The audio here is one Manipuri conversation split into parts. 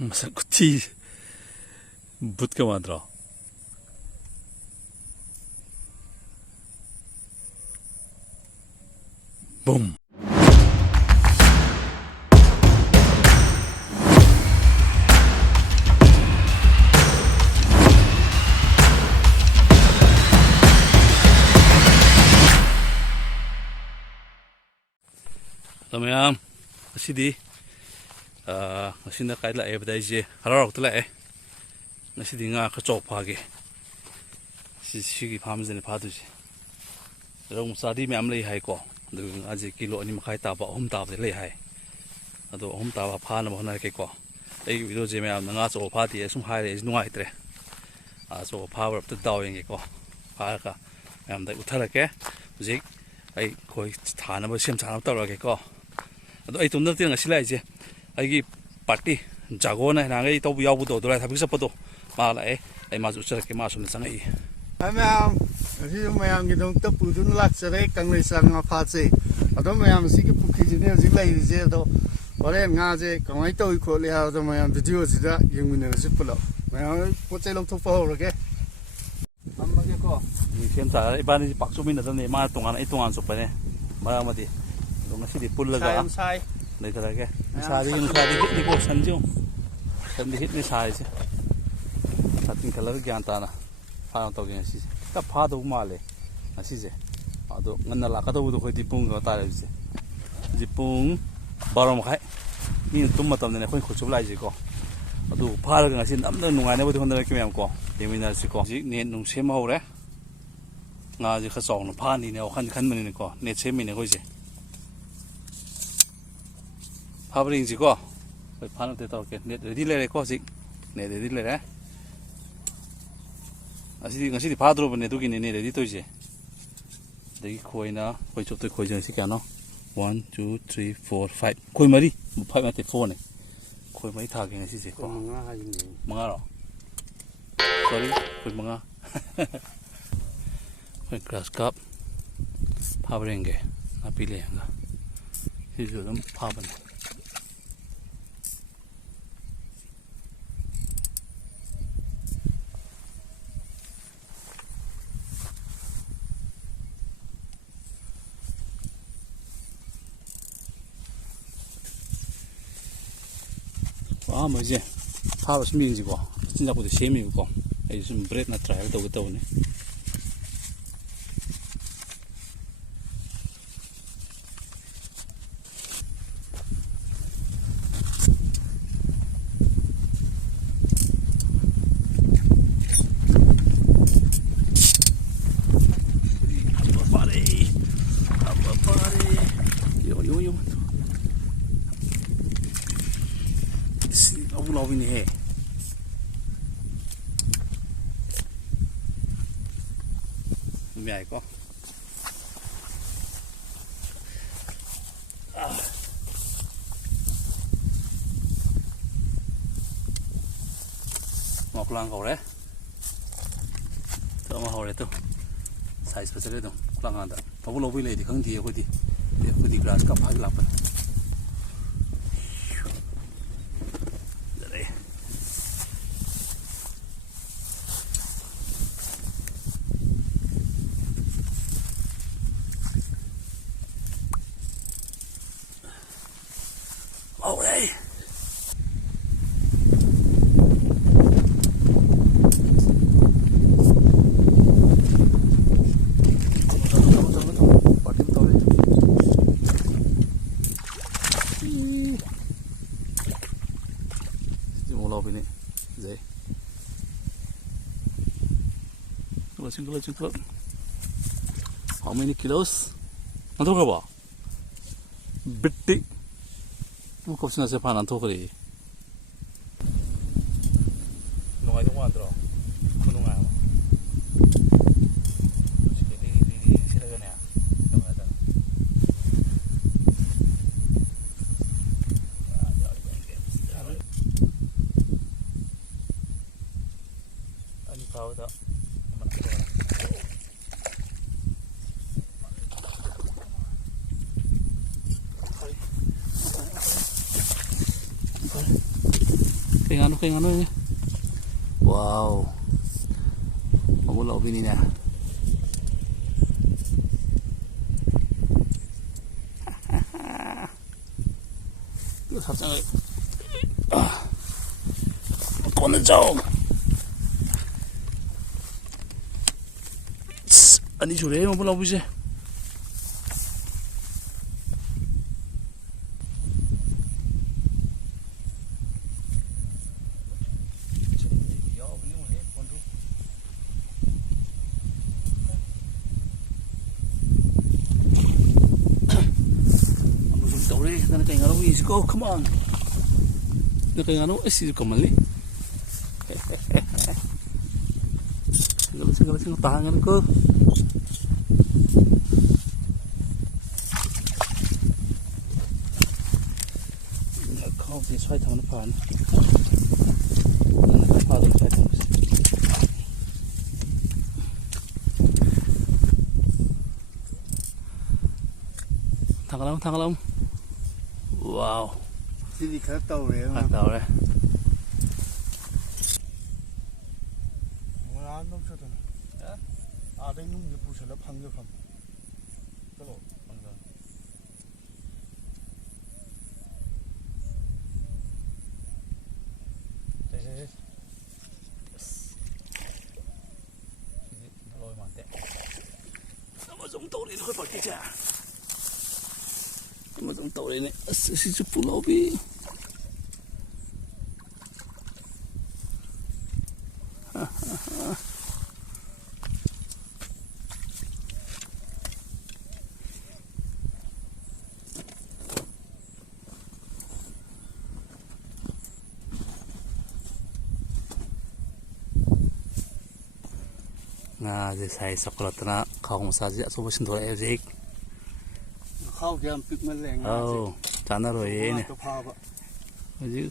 Masa kuti but ka madra. Boom. Mayam, asidi, asina kahit la ebday je, harap tu la asidi nga kacok pagi, sigi pamzin padu je. Rong sadi mayam lay hai ko, do aje kilo ani makai taba taba lay hai, ado taba pa na bahana ke ko. Ay video je mayam nga so padi sum hai le nungai tre, so power up to dawing ke ko, pa ka mayam dai uthara ke, jik ay koi thana ba sim thana tawra ke ko. I don't know if I I party Jagona and I told you to drive a photo. Mala, I must check a mass on the Sunday. I am you don't put in lots of egg and some of party. I don't know, I'm sick of cookies ladies here though. But I'm Nazi, come I told you call you out of my videos that you will zip up. Well, what's a lot to follow again? You can tell a bunny box of minutes and the marathon and 8 months of Penny. Maramati. Masih di pull laga. Dari tadi ke. Sari hit ni ko sanjo. Sandi hit ni sari je. Satin kalau gian tanah. Faham tahu yang sih. Kita faham tu malai. Asih je. Ado ngana lah kata udah kau dipung kau tahu je. Dipung baru makai. Ini tu macam ni kau ikut coba aja ko. Ado faham kan sih. Nampak nungai ni betul betul kami amko. Demi nasi ko. Jadi ni nung sema orang. Ngaji kesong faham ni orang kan mana ni ko. Ni sema ni ko je. Powering gì có, phải phán được tao kìa, nét đi lên có gì, nét đi lên đấy, anh sĩ phá được bên này tôi kinh nét đi tôi gì, đấy khối na, khối chụp tôi khối chân sĩ cả nó, 1, 2, 3, 4, 5, khối mấy đi, 5 mấy 4 này, khối mấy thằng cái gì có, manga rồi, sorry, khối manga, khối grass cup, powering cái, napile nga, thì giờ nó phá bên này. Mà gì, phá vào miếng gì quá, chính là có thể xem miếng quá, ấy là bread na try cái đầu này, lâu như thế, mày có, ngọc lang cầu đấy, thợ mà hậu đấy tu, size phải sẽ đấy tu, lang hàng đó, phá lâu với lại thì không thì cái gì grass cặp hay lắm. Oh, hey. Look. How many kilos? Nanti berapa? Bitti. Kau sih nasi panan tuh kali. Nungai tu mana terus? Nungai apa? Di sini kan ya? Nungai tu. Ani tahu tak? Kaya ano ini. Wow. Magulaw bini niya. 갑자기 꺼내줘. 아니 저래 뭐 보지. Nanak kaya nga easy go, come on. Nanak kaya nga easy ko mali. Segala tangan ko. Kau si xoay thằng nó phản. Nó phá được xoay thằng. Thằng lông. Wow. Sidi khá tàu đấy mà. Tàu đấy. Nó nông cho thằng. À đây nông nghiệp bù sẽ là phăng cho phăng. Cái lộ phăng ra. Đây. Lôi màn tệ. Nó mà giống tàu đi nó khỏi phải kia chả. Mà giống tàu đây này, xin chụp pulau bi. Nga je sai saklatna khawng sa je so bosin dor erik. Khao jam pik mal leng. Oh, chana rồi nè. Chứ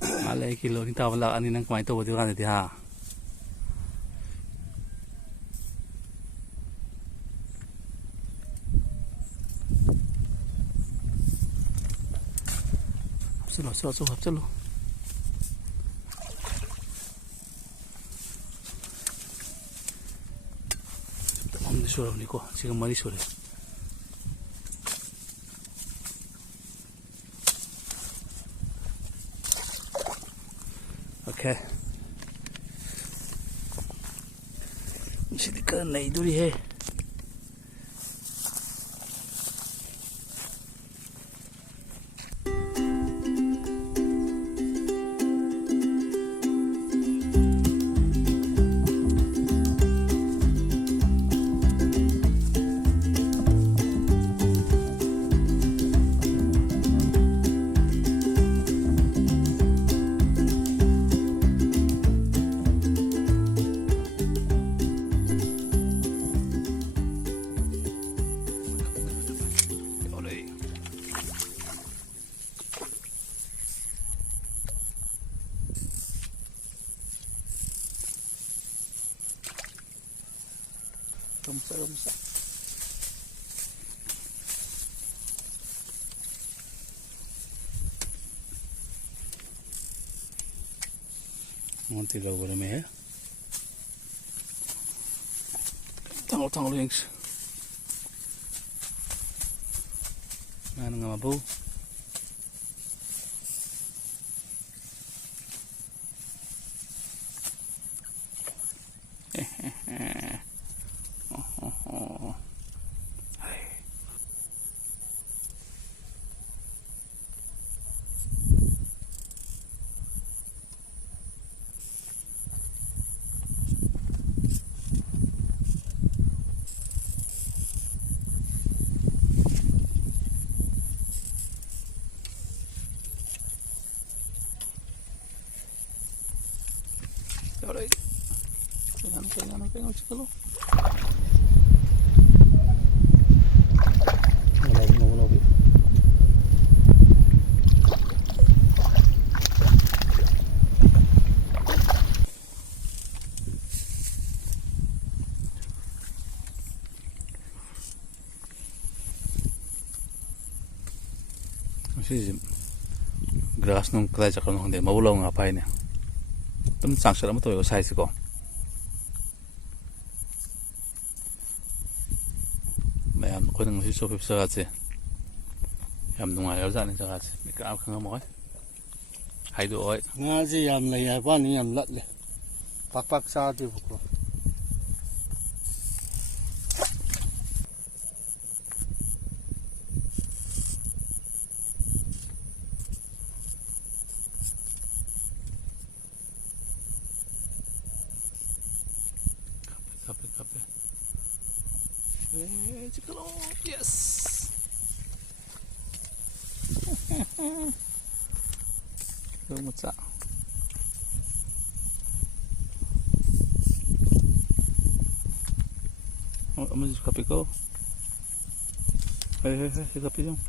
mà lấy kilo thì tao là anh đang quay tôi tiêu gan thì ha. Hấp chân luôn. 없는 쇼라니까 지금 많이 쇼래. 오케이. 지금 내일이 해. Rumsa. Monti logo में है tanglo links nga mabu Alright. Pengen cikgu. Ngelabi. Masih grass nung kaya sa kanong hindi mawulaw nga pa niya tum changsa mo to yung size ko mayam ko nang si sopi sa kasi yam nung ayaw sa ni sa kasi may kaam ka nga mo kay hay do oi nga si yam lay ay pa ni yam lat le pak sa di ko kape cikalo yes lumutsa Aman sa kape ko. Hey, kape yung.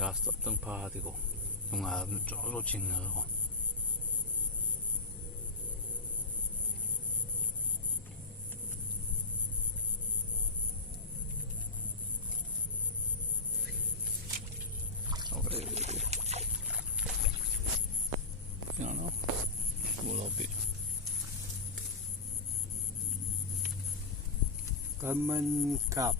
grass tang pa digo yung 저로 찍는 okay no mulai kaman kap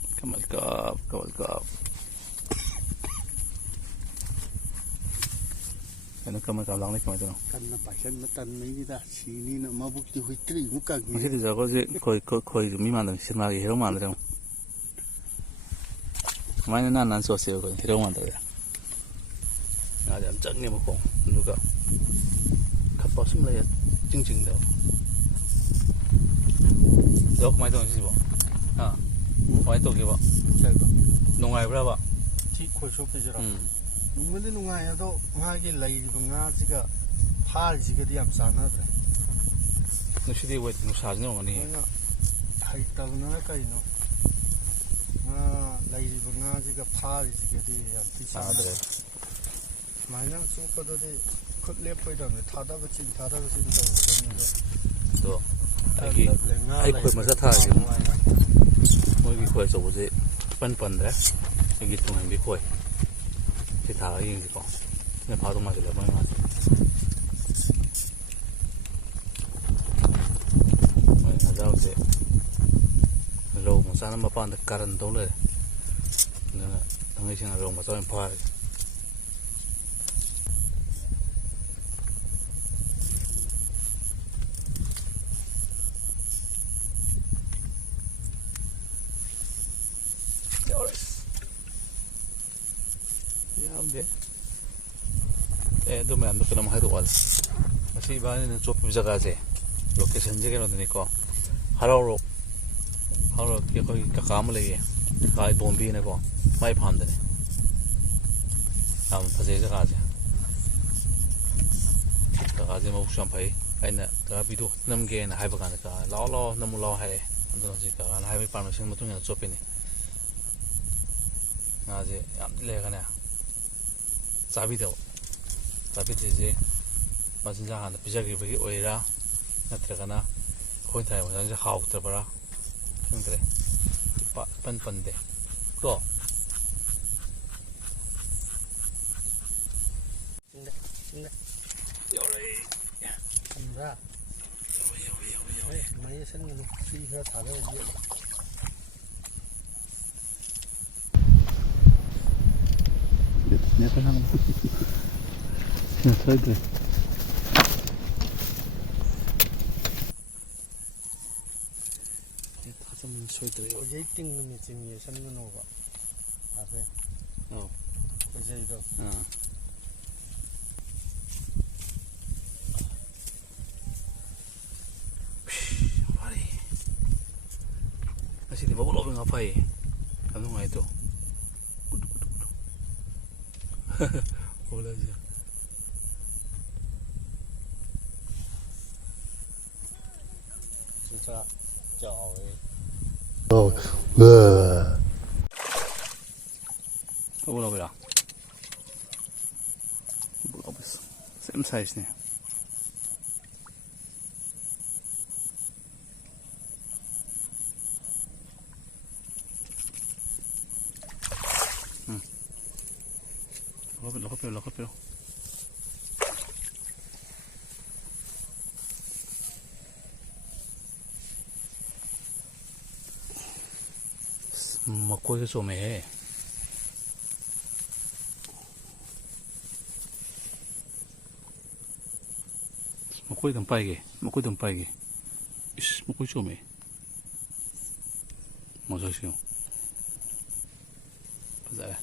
ano kaman kap lang ni kaman to kan na pasyan matan may da sini na mabukti huitri mukag ni masih jago je koi mi mandan sirma ge hero mandan mana nan so se ko hero mandan ya ada am mo ko 누가 kappa sum la ya jing da dok mai dong si bo ha mai to ke ba nungai bra ba ti khoi so pe jara nungmade nungai ado ngagi lai nga jiga phal jiga di am sana da no shidi wet no sa no ngani hai ta na kai no lai nga jiga phal jiga di am ti sana da mana so ko do de khut le poi da me thada ba chin da to ai khoi ma sa tha ji moi gi khoi so bo je pan da ai gi tung bi khoi thì thả cái gì có nên phá tung mà chỉ là bao nhiêu vậy là giao sẽ râu mà sao nó mà pan được cарын tốtเลยnên là thằng ấy xem là râu mà sao em phá do me ando kana mahai wal asi bani na chop jaga je location je keno ni ko haro ke ko ka kam le ye kai bombi ne ko mai pham de ne am ta je jaga je jaga je mo sham phai aina ka video nam ge na hai ba kan ka lo namu lo hai ando ji ka na hai permission mo tung na chop ni na je am le ka na zabi de tapi thế mà chính ra là bây giờ cái với oi ra là thế cái na khôi thải mà chính hào thế bara không thế pan đấy có ra mấy sân người suy ra thả ra gì nè phải không thôi rồi thả cho mình sôi tới ở giấy tinh mình chỉnh nhẹ sân nó nổ à vậy cái giấy đâu masih di bawah lo ngapai kamu nggak itu 올라지. 진짜 짜오에. 왜? 올라보라. 뭐가 있어? 샘 사이즈네. Lokapelo. Makoy so me. Makoy dampai ge. Is makoy so me. Mosasyo. Pazara.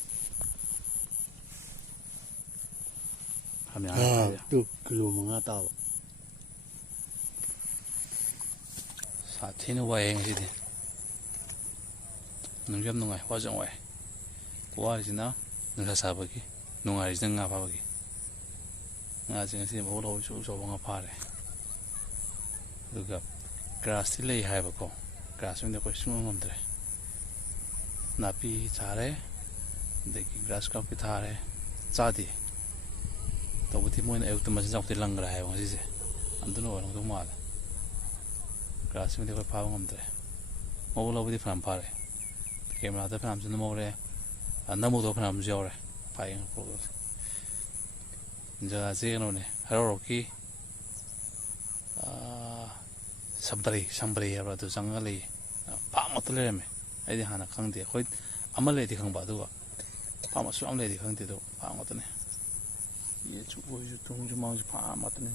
또 그로 mga tao. 사태는 와해 ngasi디. Nungyam nungay, wajang way. Kuwarisina nungsasabagi, nungarisina nga pabagi. Nga ngasi mahulaw so nga pare. Duga grass ti lay haiba ko. Grass hindi ko sumamamdre. Napi thare, deki grass ka pi thare. Chadi. Tabuti mo na ayok tumasin sa kuti lang rahay wang sisi. Ando no walang tumala. Grass hindi ko pabamamdre. Mahulaw di fan pare. Camera ta pham sin mo re namu to pham jo re phai ko ja je no ne haro ki sambari ya ra tu sangali pa ma to le me ai di hana khang de khoi amal le di khang ba du ba pa ma su am le di khang de do pa ma to ne ye chu bo ju tung ju ma ju pa ma to ne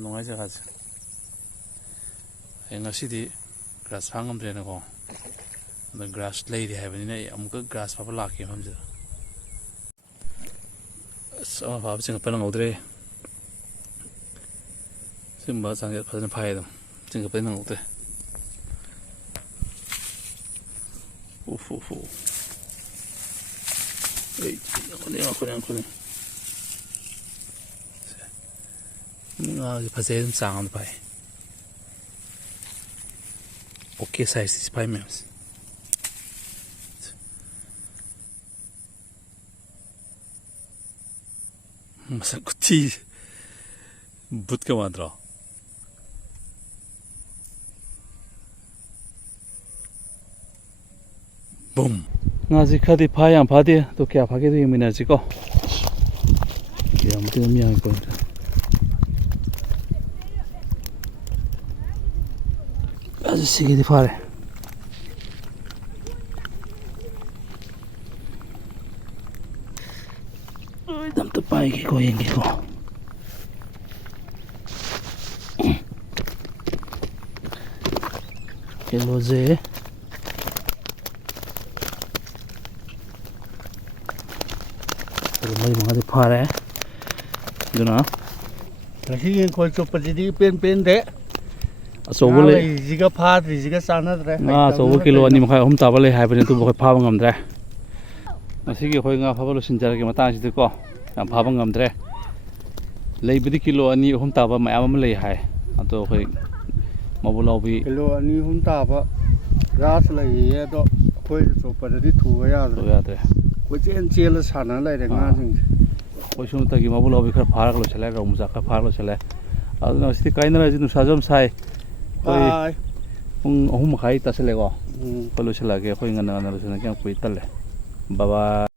no ngai ja ga ai nga si di grass hangam de ne ko the grass lady having a grass papa lucky from the so I've seen a pen out there. Simbas and get present pie them. Think a pen out there. Wait, the possession sound pie. Okay, size is 5 minutes. Masa kuti but ka mandra boom ngaji khadi phayam phade to kya phage de mina ji ko kya mte mi ang ko ngaji sige di phare dam to pai ki ko yeng ki ko kelo je mai mga di phare duna Kasi ko to pajidi pen de. so bole jiga pha jiga sana dre. so kilo ani makai hum ta bale hai bane tu bo pha ngam dre asigi khoi nga phabalo sinjar ki mata si ko am pha ngam dre leibidi kilo ani hum ta ba mayam am lei hai ato khoi mabulaw bi kilo ani hum ta ba grass lai ye do khoi so pajidi thu ya dre ko chen la sana lai de nga jing khoi sum ta ki mabulaw bi khar phar lo chale ro musa khar phar lo chale aduna sti kaina ra jinu sajom sai khoi hum khai ta sele go ko lo chala ke khoi ngana lo chana kyang pui tale baba